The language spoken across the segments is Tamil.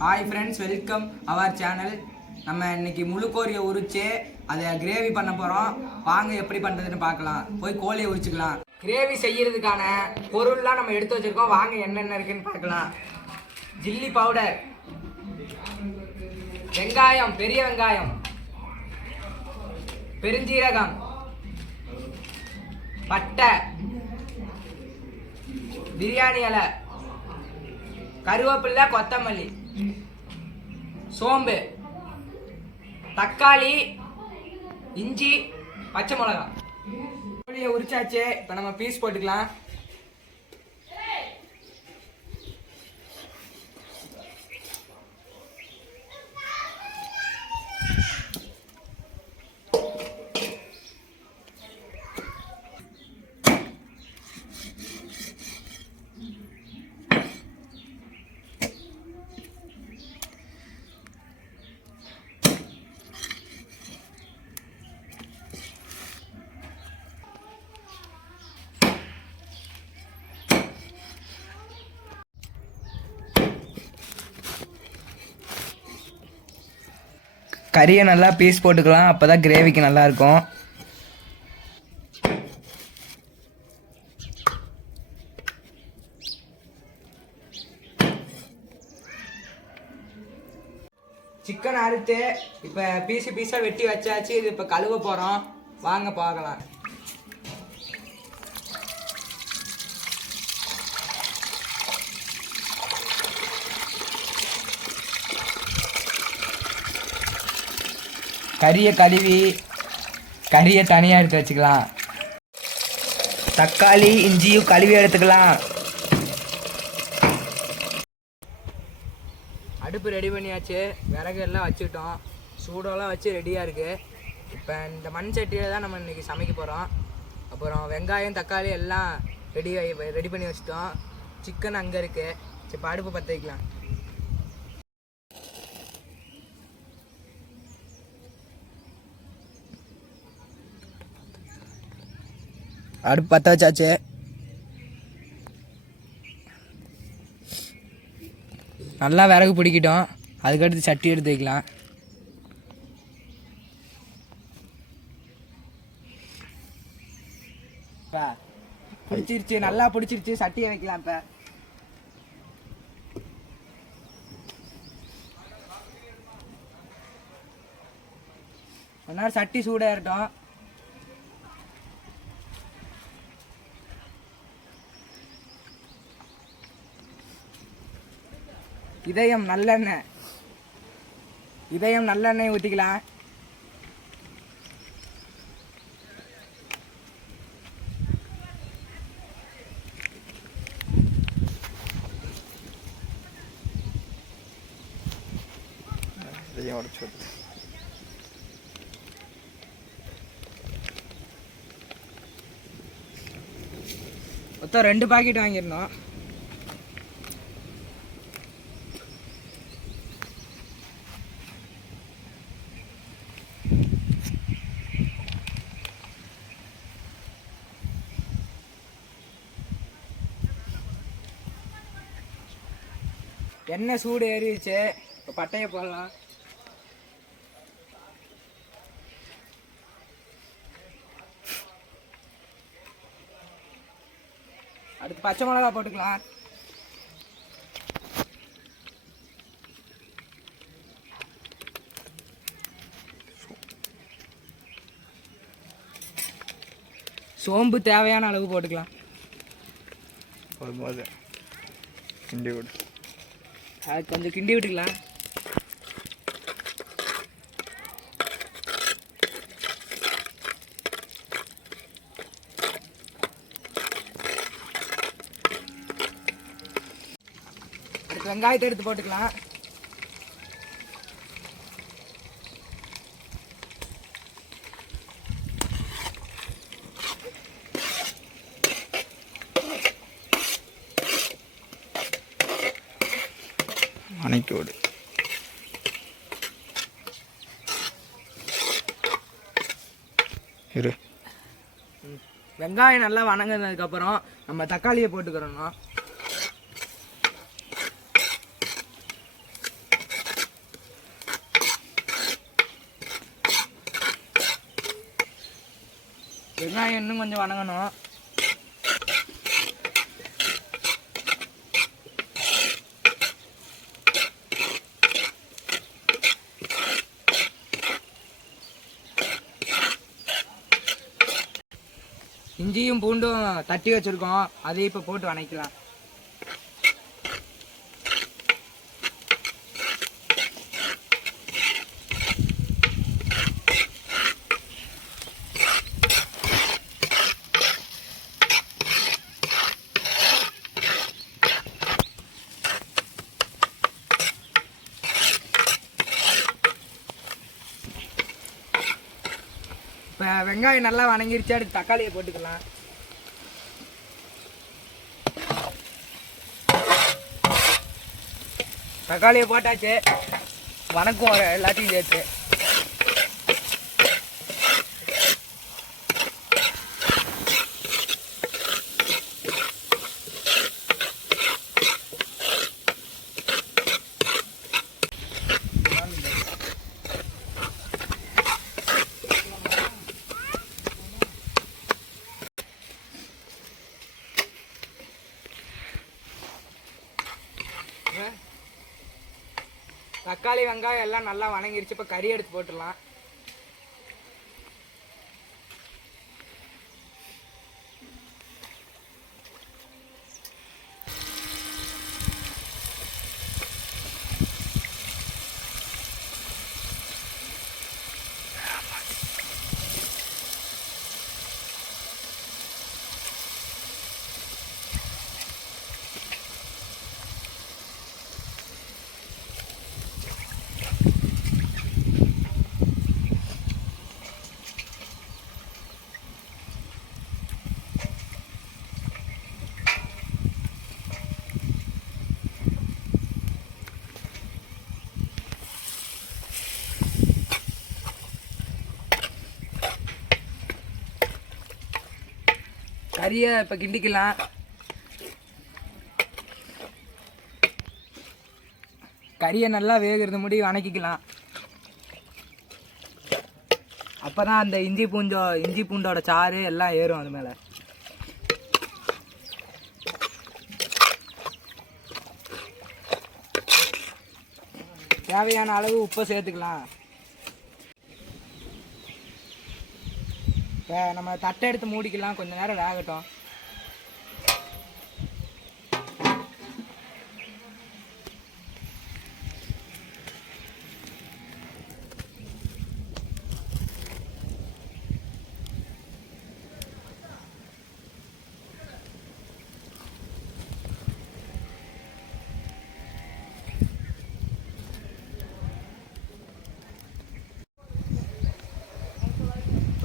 Hi friends, welcome our channel. நம்ம இன்னைக்கு முழு கோழியை உரிச்சு அதை கிரேவி பண்ண போகிறோம். வாங்க எப்படி பண்ணுறதுன்னு பார்க்கலாம். போய் கோழியை உரிச்சுக்கலாம். கிரேவி செய்யறதுக்கான பொருள்லாம் நம்ம எடுத்து வச்சுருக்கோம். வாங்க என்னென்ன இருக்குன்னு பார்க்கலாம். ஜில்லி பவுடர், வெங்காயம், பெரிய வெங்காயம், பெருஞ்சீரகம், பட்டை, பிரியாணி இலை, கருவேப்பிலை, கொத்தமல்லி, சோம்பு, தக்காளி, இஞ்சி, பச்சை மிளகாய். கோழியை உரிச்சாச்சு. இப்போ நம்ம பீஸ் போட்டுக்கலாம். கறியை நல்லா பீஸ் போட்டுக்கலாம். அப்போ தான் கிரேவிக்கு நல்லாயிருக்கும். சிக்கன் அறுத்து இப்போ பீஸாக வெட்டி வச்சாச்சு. இது இப்போ கழுவ போகிறோம். வாங்க பார்க்கலாம். கறியை கழுவி கறியை தனியாக எடுத்து வச்சுக்கலாம். தக்காளி, இஞ்சியும் கழுவி எடுத்துக்கலாம். அடுப்பு ரெடி பண்ணியாச்சு. விறகு எல்லாம் வச்சுக்கிட்டோம். சூடெல்லாம் வச்சு ரெடியாக இருக்குது. இப்போ இந்த மண் சட்டியில் தான் நம்ம இன்றைக்கி சமைக்க போகிறோம். அப்புறம் வெங்காயம், தக்காளி எல்லாம் ரெடி பண்ணி வச்சுட்டோம். சிக்கன் அங்கே இருக்குது. இப்போ அடுப்பு பற்ற வைக்கலாம். அடுப்பு பற்ற வச்சாச்சு. நல்லா விறகு பிடிக்கிட்டோம். அதுக்கடுத்து சட்டி எடுத்து வைக்கலாம். இப்போ பிடிச்சிருச்சு, நல்லா பிடிச்சிருச்சு. சட்டியை வைக்கலாம். இப்போ கொஞ்ச நேரம் சட்டி சூடாகட்டும். இதயம் நல்லெண்ணெய் ஊற்றிக்கலாம். மொத்தம் 2 பாக்கெட் வாங்கியிருந்தோம். எண்ணெய் சூடு ஏறிடுச்சு. இப்போ பட்டையை போடலாம். அடுத்து பச்சை மிளகா போட்டுக்கலாம். சோம்பு தேவையான அளவு போட்டுக்கலாம். அது கொஞ்சம் கிண்டி விட்டுக்கலாம். அடுத்து வெங்காயத்தை எடுத்து போட்டுக்கலாம். அணைக்கோடு இரு. வெங்காயம் நல்லா வணங்கினதுக்கப்புறம் நம்ம தக்காளியை போட்டுக்கிறோம். வெங்காயம் இன்னும் கொஞ்சம் வணங்கணும். இஞ்சியும் பூண்டும் தட்டி வச்சுருக்கோம், அதையும் இப்போ போட்டு வணக்கலாம். இப்போ வெங்காயம் நல்லா வணங்கிருச்சு, அடுத்து தக்காளியை போட்டுக்கலாம். தக்காளியை போட்டாச்சு, வணக்கம் எல்லாத்தையும் சேர்த்து. தக்காளி வெங்காயம் எல்லாம் நல்லா வணங்கிருச்சு, இப்போ கறி எடுத்து போட்டுடலாம். கறியை இப்போ கிண்டிக்கலாம். கறியை நல்லா வேகிறது முடி வணக்கிக்கலாம். அப்போ தான் அந்த இஞ்சி பூண்டோட சாறு எல்லாம் ஏறும் அது மேலே. தேவையான அளவு உப்பை சேர்த்துக்கலாம். இப்போ நம்ம தட்டை எடுத்து மூடிக்கலாம், கொஞ்சம் நேரம் வேகட்டும்.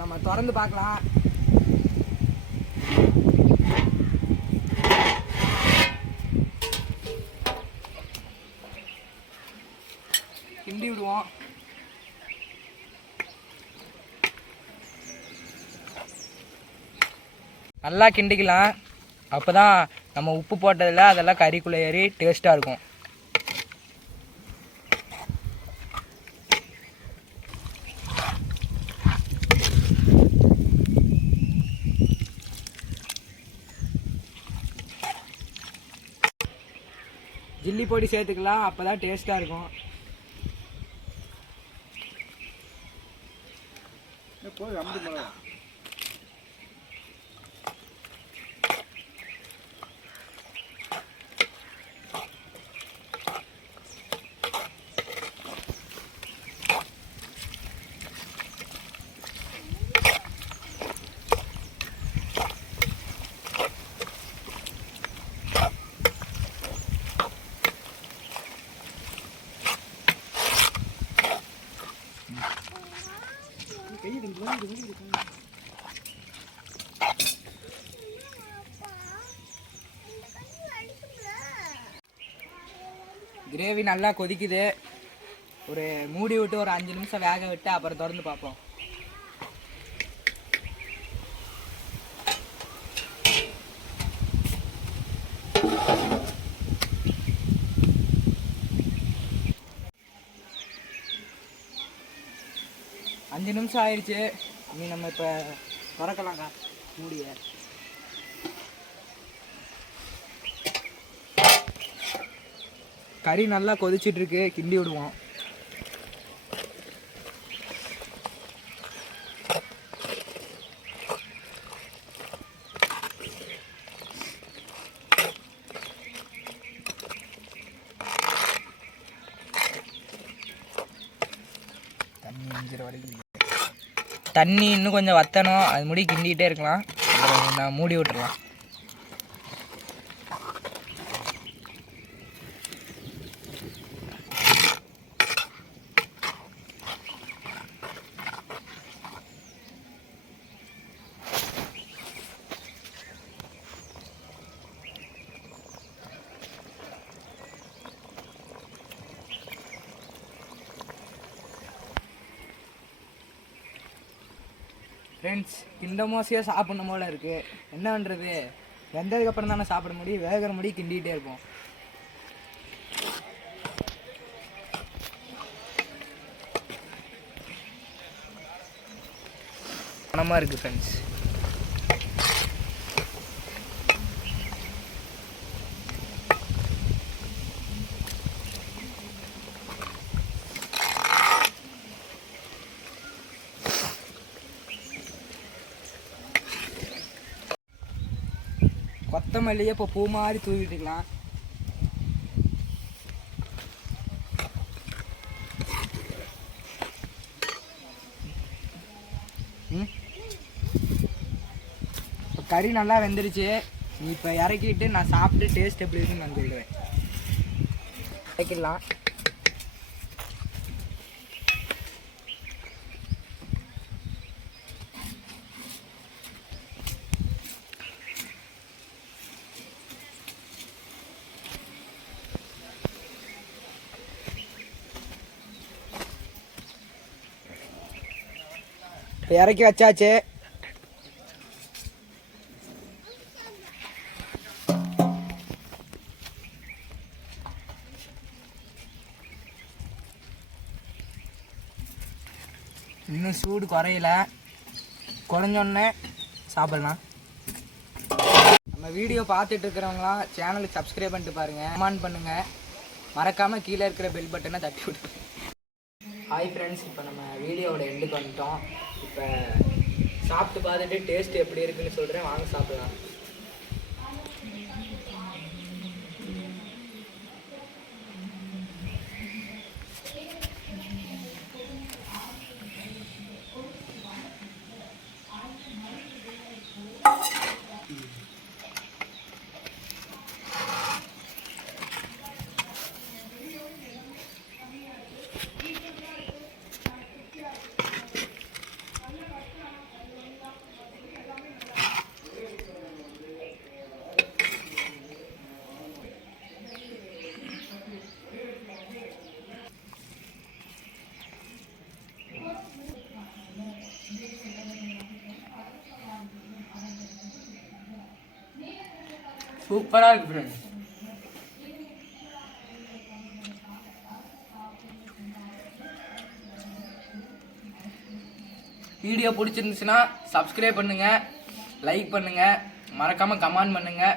நம்ம திறந்து பார்க்கலாம். கிண்டி விடுவோம். நல்லா கிண்டிக்கலாம், அப்போ தான் நம்ம உப்பு போட்டதில் அதெல்லாம் கறிக்குள்ளே ஏறி டேஸ்ட்டாக இருக்கும். ஜில்லி பொடி சேர்த்துக்கலாம், அப்போ தான் டேஸ்ட்டாக இருக்கும். கிரேவி நல்லா கொதிக்குது, ஒரு மூடி விட்டு ஒரு 5 நிமிஷம் வேக விட்டு அப்புறம் திறந்து பார்ப்போம். அஞ்சு நிமிஷம் ஆயிடுச்சு. இனி நம்ம இப்போ திறக்கலாங்க மூடிய. கறி நல்லா கொதிச்சிட்டு இருக்கு, கிண்டி விடுவோம். தண்ணி இன்னும் கொஞ்சம் வற்றணும், அது முடி கிண்டிகிட்டே இருக்கலாம். நான் மூடி விட்டுறலாம். ஃப்ரெண்ட்ஸ், இந்த மோசையாக சாப்பிட்ணும் போல இருக்குது. என்ன பண்ணுறது, வெந்ததுக்கப்புறம் தானே சாப்பிட முடியும். வேகிற முடி கிண்டிகிட்டே இருப்போம். மனமாக இருக்குது ஃப்ரெண்ட்ஸ். கொத்தமல்லியே இப்போ பூ மாதிரி தூவிட்டுக்கலாம். இப்போ கறி நல்லா வெந்துருச்சு. நீ இப்போ இறக்கிட்டு நான் சாப்பிட்டு டேஸ்ட் எப்படி இருக்குன்னு நான் சொல்லுவேன். இறக்கிடலாம். இப்போ இறக்கி வச்சாச்சு. இன்னும் சூடு குறையல, குறைஞ்சோடனே சாப்பிட்லாம். நம்ம வீடியோ பார்த்துட்டு இருக்கிறவங்களாம் சேனலுக்கு சப்ஸ்கிரைப் பண்ணிட்டு பாருங்கள், கமெண்ட் பண்ணுங்கள், மறக்காமல் கீழே இருக்கிற பெல் பட்டனை தட்டி விடுங்க. ஹாய் ஃப்ரெண்ட்ஸ், இப்போ நம்ம வீடியோவோட எண்டுக்கு வந்துட்டோம். இப்போ சாப்பிட்டு பார்த்துட்டு டேஸ்ட் எப்படி இருக்குன்னு சொல்கிறேன், வாங்க சாப்பிடலாம். சூப்பராக இருக்கு ஃப்ரெண்ட்ஸ். வீடியோ பிடிச்சிருந்துச்சுன்னா சப்ஸ்கிரைப் பண்ணுங்கள், லைக் பண்ணுங்கள், மறக்காமல் கமெண்ட் பண்ணுங்கள்.